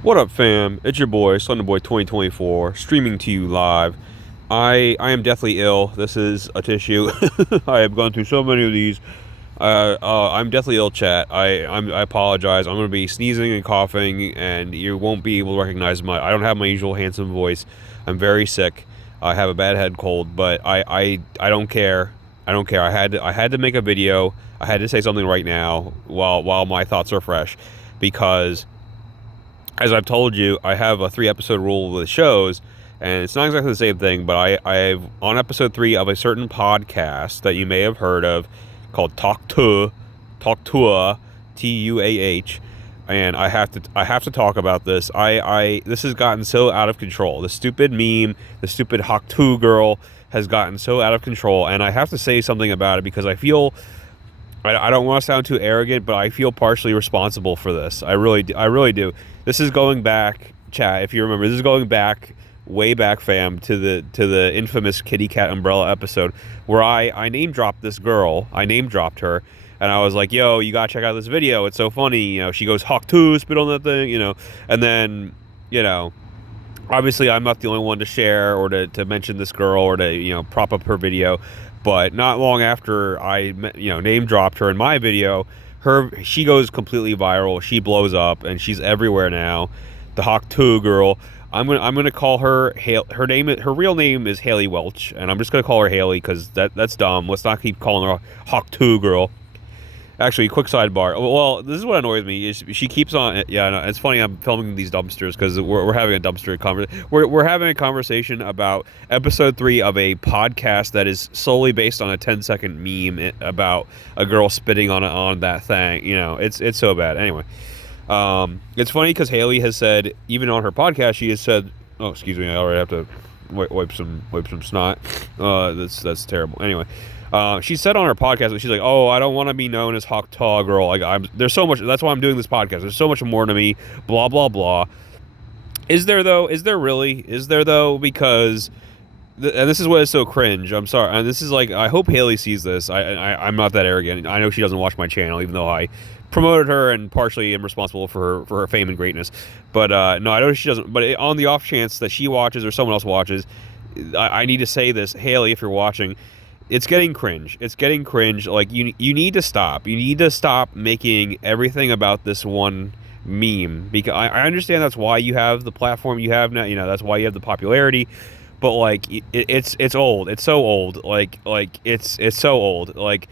What up, fam? It's your boy, Slender Boy 2024, streaming to you live. I am deathly ill. This is a tissue. I have gone through so many of these. I'm deathly ill, chat. I apologize. I'm gonna be sneezing and coughing, and you won't be able to recognize my. I don't have my usual handsome voice. I'm very sick. I have a bad head cold, but I don't care. I don't care. I had to make a video. I had to say something right now while my thoughts are fresh, because as I've told you, I have a 3 episode rule with shows, and it's not exactly the same thing, but I've on episode 3 of a certain podcast that you may have heard of called Talk Tuah, Tuah, and I have to talk about this. This has gotten so out of control. The stupid meme, the stupid Hawk Tuah girl has gotten so out of control, and I have to say something about it because I don't want to sound too arrogant, but I feel partially responsible for this. I really do. This is going back, chat. If you remember, this is going back, way back, fam, to the infamous Kitty Cat Umbrella episode where I name dropped this girl. I name dropped her, and I was like, "Yo, you gotta check out this video. It's so funny." She goes Hawk Tuah, spit on that thing. And then, you know, obviously I'm not the only one to share or to mention this girl or to prop up her video, but not long after I name dropped her in my video, she goes completely viral. She blows up and she's everywhere now. The Hawk Tuah girl. I'm gonna call her her real name is Haley Welch, and I'm just gonna call her Haley because that's dumb. Let's not keep calling her Hawk Tuah girl. Actually, quick sidebar. Well, this is what annoys me is she keeps on. Yeah, no, it's funny. I'm filming these dumpsters because we're having a dumpster conversation. We're having a conversation about episode 3 of a podcast that is solely based on a 10-second meme about a girl spitting on that thing. It's so bad. Anyway, it's funny because Haley has said, even on her podcast, she has said, "Oh, excuse me, I already have to wipe some snot." That's terrible. Anyway. She said on her podcast that she's like, "Oh, I don't want to be known as Hawk Tuah girl. Like, there's so much. That's why I'm doing this podcast. There's so much more to me. Blah blah blah." Is there though? Is there really? Is there though? Because, and this is what is so cringe. I'm sorry. And this is like, I hope Haley sees this. I'm not that arrogant. I know she doesn't watch my channel, even though I promoted her and partially am responsible for her fame and greatness. But no, I know she doesn't. But on the off chance that she watches or someone else watches, I need to say this, Haley, if you're watching. It's getting cringe. It's getting cringe. Like, you need to stop. You need to stop making everything about this one meme. Because I understand that's why you have the platform you have now. That's why you have the popularity. But like, it's old. It's so old. Like it's so old. Like,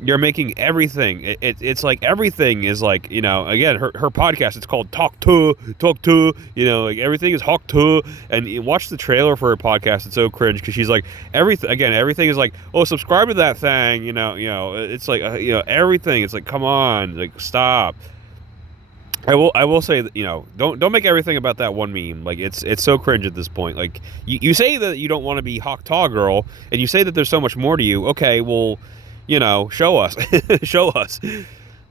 you're making everything. It's like everything is like, again, her podcast, it's called Talk Tuah. Like, everything is Hawk Tuah. And you watch the trailer for her podcast. It's so cringe because she's like, everything is like, oh, subscribe to that thing. It's like, everything. It's like, come on, like, stop. I will say that, don't make everything about that one meme. Like, it's so cringe at this point. Like, you say that you don't want to be Hawk Tuah girl, and you say that there's so much more to you. Okay, well, show us. Show us.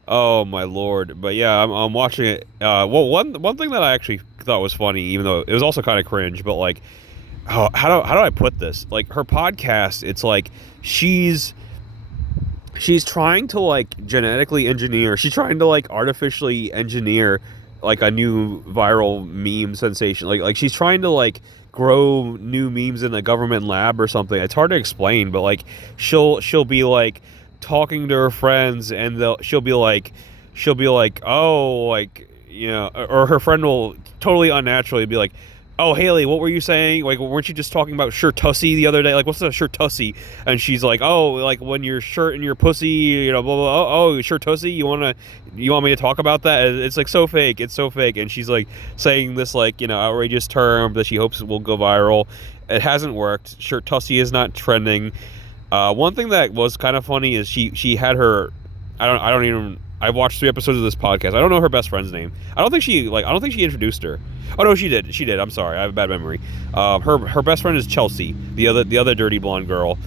Oh my lord. But yeah, I'm watching it. Well, one thing that I actually thought was funny, even though it was also kind of cringe, but like, how do I put this? Like, her podcast, it's like she's trying to like genetically engineer. She's trying to like artificially engineer like a new viral meme sensation. Like she's trying to like grow new memes in a government lab or something. It's hard to explain, but like she'll be like talking to her friends, and she'll be like, oh, like, or her friend will totally unnaturally be like, "Oh, Haley, what were you saying? Like, weren't you just talking about shirtussy the other day? Like, what's a shirtussy?" And she's like, "Oh, like when your shirt and your pussy, blah blah blah. Oh, shirtussy. You want me to talk about that?" It's like so fake. It's so fake. And she's like saying this like, outrageous term that she hopes will go viral. It hasn't worked. Shirtussy is not trending. One thing that was kind of funny is she had her. I don't even. I've watched 3 episodes of this podcast. I don't know her best friend's name. I don't think she introduced her. Oh no, she did. She did. I'm sorry. I have a bad memory. Her best friend is Chelsea, the other dirty blonde girl.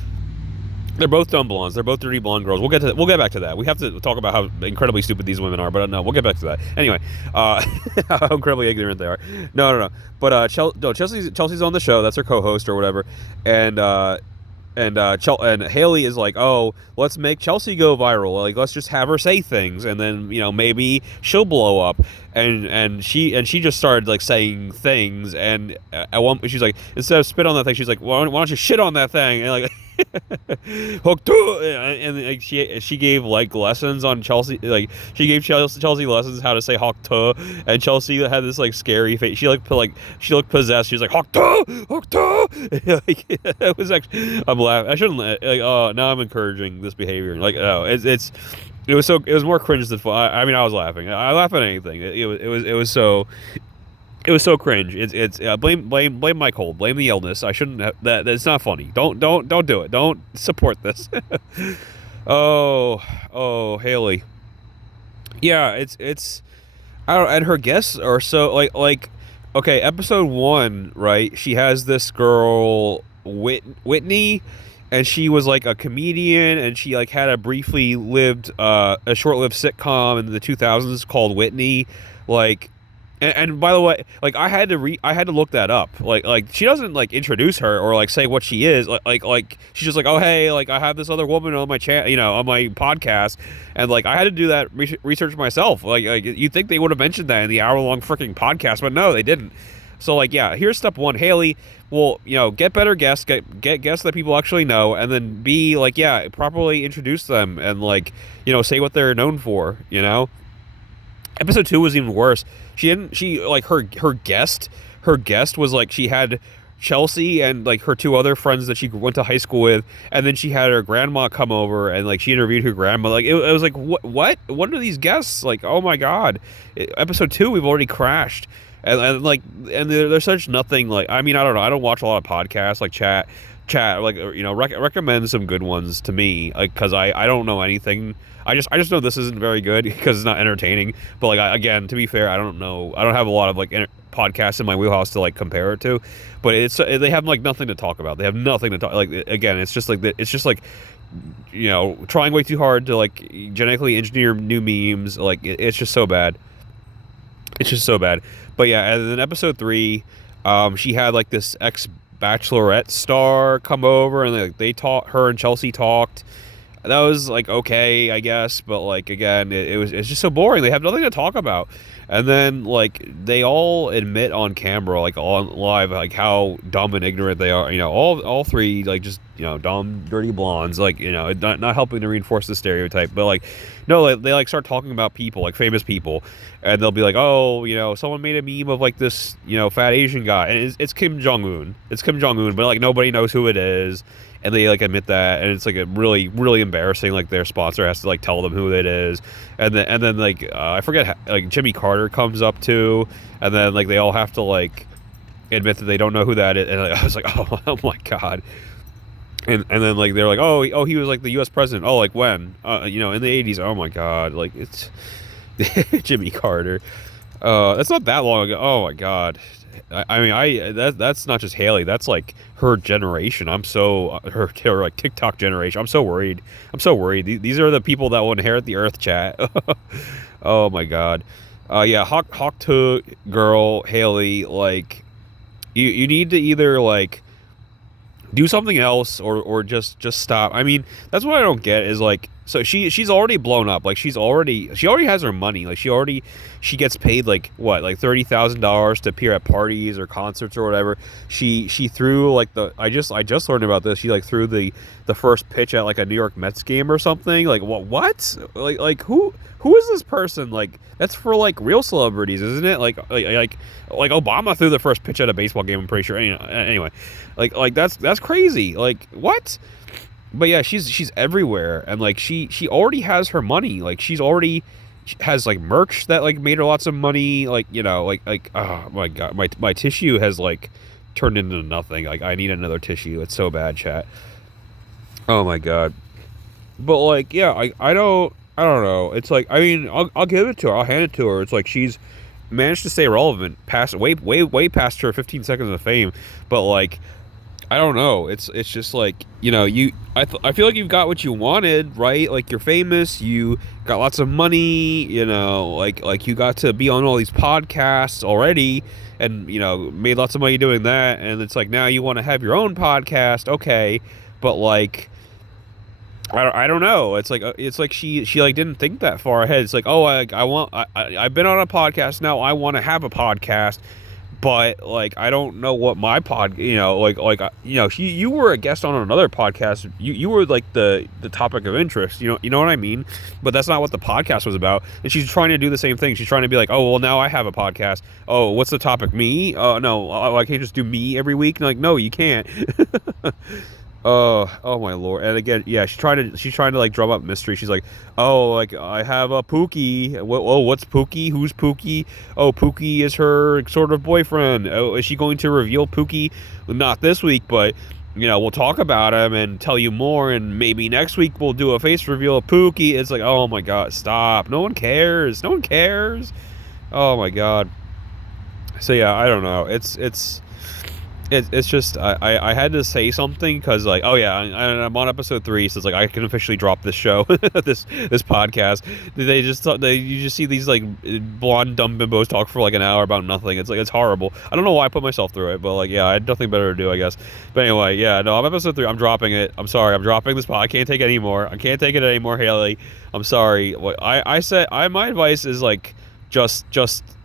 They're both dumb blondes. They're both dirty blonde girls. We'll get back to that. We have to talk about how incredibly stupid these women are, but no, we'll get back to that. Anyway, how incredibly ignorant they are. No. But Chelsea's on the show. That's her co-host or whatever, and and Haley is like, oh, let's make Chelsea go viral. Like, let's just have her say things, and then maybe she'll blow up. And she just started like saying things, and at one she's like, instead of spit on that thing, she's like, why don't you shit on that thing? And like, Hawk Tuah, and like she gave like lessons on Chelsea, like she gave Chelsea lessons how to say Hawk Tuah, and Chelsea had this like scary face. She looked possessed. She was like Hawk Tuah, Hawk Tuah. Like, it was actually, I'm laughing. I shouldn't like. Oh, now I'm encouraging this behavior. Like, oh, it was more cringe than fun. I mean, I was laughing. I laugh at anything. It was so cringe. It's blame my cold. Blame the illness. I shouldn't have, that's not funny. Don't do it. Don't support this. Oh, Haley. Yeah, it's I don't, and her guests are so like okay, episode 1, right? She has this girl Whitney, and she was like a comedian, and she like had a short-lived sitcom in the 2000s called Whitney, like. And by the way, like I had to look that up. Like she doesn't like introduce her or like say what she is. Like she's just like, oh hey, like I have this other woman on my on my podcast, and like I had to do that research myself. Like you'd think they would have mentioned that in the hour-long freaking podcast, but no, they didn't. So like yeah, here's step 1, Haley. Well, get better guests, get guests that people actually know, and then B, like yeah, properly introduce them and like say what they're known for. Episode 2 was even worse. She like her guest was like, she had Chelsea and like her 2 other friends that she went to high school with, and then she had her grandma come over and like she interviewed her grandma. Like it was like, what are these guests like? Oh my god. Episode 2 we've already crashed, and like, and there's such nothing. Like, I mean, I don't know, I don't watch a lot of podcasts like chat like recommend some good ones to me, like, because I don't know anything. I just know this isn't very good because it's not entertaining. But like, again, to be fair, I don't have a lot of like podcasts in my wheelhouse to like compare it to. But they have like nothing to talk about. They have nothing to talk. Like, again, it's just like trying way too hard to like genetically engineer new memes. Like it's just so bad. It's just so bad. But yeah, and then episode 3, she had like this ex-Bachelorette star come over, and her and Chelsea talked. That was like okay, I guess, but like again, it's just so boring. They have nothing to talk about, and then like they all admit on camera, like on live, like how dumb and ignorant they are. All 3 like just dumb, dirty blondes, like not helping to reinforce the stereotype, but like no, they like start talking about people, like famous people, and they'll be like, oh, someone made a meme of like this fat Asian guy, and it's Kim Jong-un. It's Kim Jong-un, but like nobody knows who it is. And they like admit that, and it's like a really, really embarrassing. Like their sponsor has to like tell them who it is, and then like I forget, like Jimmy Carter comes up too, and then like they all have to like admit that they don't know who that is. And I was like, oh my god. And then like they're like, oh he was like the U.S. president. Oh, like when? In the 80s. Oh my god, like it's Jimmy Carter. That's not that long ago. Oh my god. I mean, that's not just Haley. That's like her generation. Her like TikTok generation. I'm so worried. These are the people that will inherit the earth, chat. Oh my god. Yeah, Hawk Tuah girl, Haley. Like, you need to either like do something else or just stop. I mean, that's what I don't get is like, so she's already blown up. Like she already has her money. Like she gets paid like what, like $30,000 to appear at parties or concerts or whatever. She threw like I just learned about this. She like threw the first pitch at like a New York Mets game or something. Like what? Like who is this person? Like that's for like real celebrities, isn't it? Like Obama threw the first pitch at a baseball game, I'm pretty sure. Anyway, like that's crazy. Like what? But yeah, she's everywhere, and like she already has her money. Like she has like merch that like made her lots of money. Like like oh my god, my tissue has like turned into nothing. Like I need another tissue. It's so bad, chat. Oh my god. But like yeah, I don't know. It's like, I mean, I'll give it to her. I'll hand it to her. It's like she's managed to stay relevant past way past her 15 seconds of fame. But like, I don't know. It's just like, I feel like you've got what you wanted, right? Like you're famous, you got lots of money, like you got to be on all these podcasts already, and made lots of money doing that. And it's like now you want to have your own podcast, okay? but like I don't know. It's like she like didn't think that far ahead. It's like, oh, I've been on a podcast now. I want to have a podcast, but like I don't know what my pod, you were a guest on another podcast. You were like the topic of interest. You know what I mean? But that's not what the podcast was about. And she's trying to do the same thing. She's trying to be like, oh well, now I have a podcast. Oh, what's the topic? Me? No, I can't just do me every week. And like, no, you can't. Oh my lord! And again, yeah, she's trying to like drum up mystery. She's like, oh, like I have a Pookie. What's Pookie? Who's Pookie? Oh, Pookie is her sort of boyfriend. Oh, is she going to reveal Pookie? Not this week, but we'll talk about him and tell you more. And maybe next week we'll do a face reveal of Pookie. It's like, oh my god, stop! No one cares. No one cares. Oh my god. So yeah, I don't know. It's just I had to say something because like, oh yeah, I'm on episode 3, so it's like I can officially drop this show, this podcast. You just see these like blonde dumb bimbos talk for like an hour about nothing. It's like, it's horrible. I don't know why I put myself through it, but like, yeah, I had nothing better to do, I guess. But anyway, yeah, no, I'm episode 3. I'm dropping it. I'm sorry, I'm dropping this pod. I can't take it anymore. I can't take it anymore, Haley. I'm sorry. What I said, my advice is like, just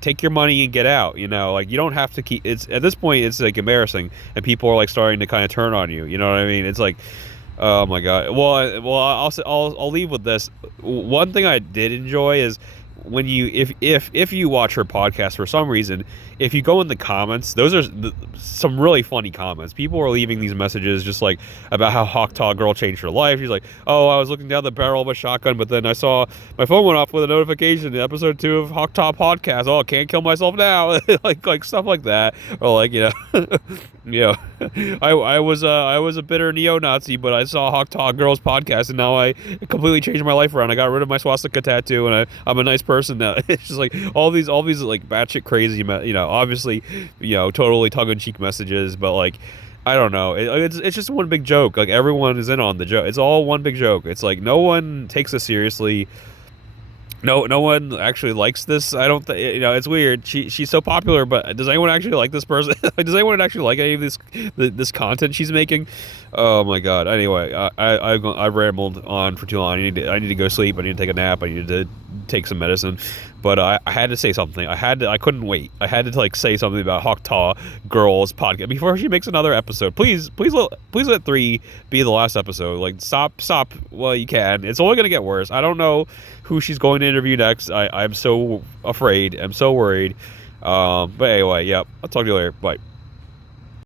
take your money and get out. Like you don't have to keep. It's at this point it's like embarrassing, and people are like starting to kind of turn on you. You know what I mean? It's like, oh my god. Well, I'll leave with this. One thing I did enjoy is when if you watch her podcast for some reason, if you go in the comments, those are some really funny comments. People are leaving these messages just like about how Hawk Tuah Girl changed her life. She's like, oh, I was looking down the barrel of a shotgun, but then I saw my phone went off with a notification. Episode 2 of Hawk Tuah podcast. Oh, I can't kill myself now. like stuff like that. Or like, I was a bitter neo-Nazi, but I saw Hawk Tuah Girl's podcast, and now I completely changed my life around. I got rid of my swastika tattoo, and I'm a nice person now. It's just like all these like batshit crazy, obviously, totally tongue-in-cheek messages, but like, I don't know. It's just one big joke. Like everyone is in on the joke. It's all one big joke. It's like no one takes us seriously. No one actually likes this. I don't think, it's weird. She's so popular, but does anyone actually like this person? Does anyone actually like any of this content she's making? Oh my god. Anyway, I've rambled on for too long. I need to go sleep. I need to take a nap. I need to take some medicine. But I had to say something. I couldn't wait. I had to like say something about Hawk Tuah Girl's podcast before she makes another episode. Please let 3 be the last episode. Like stop. Well, you can. It's only gonna get worse. I don't know who she's going to interview next. I'm so afraid. I'm so worried. But anyway, yeah. I'll talk to you later. Bye.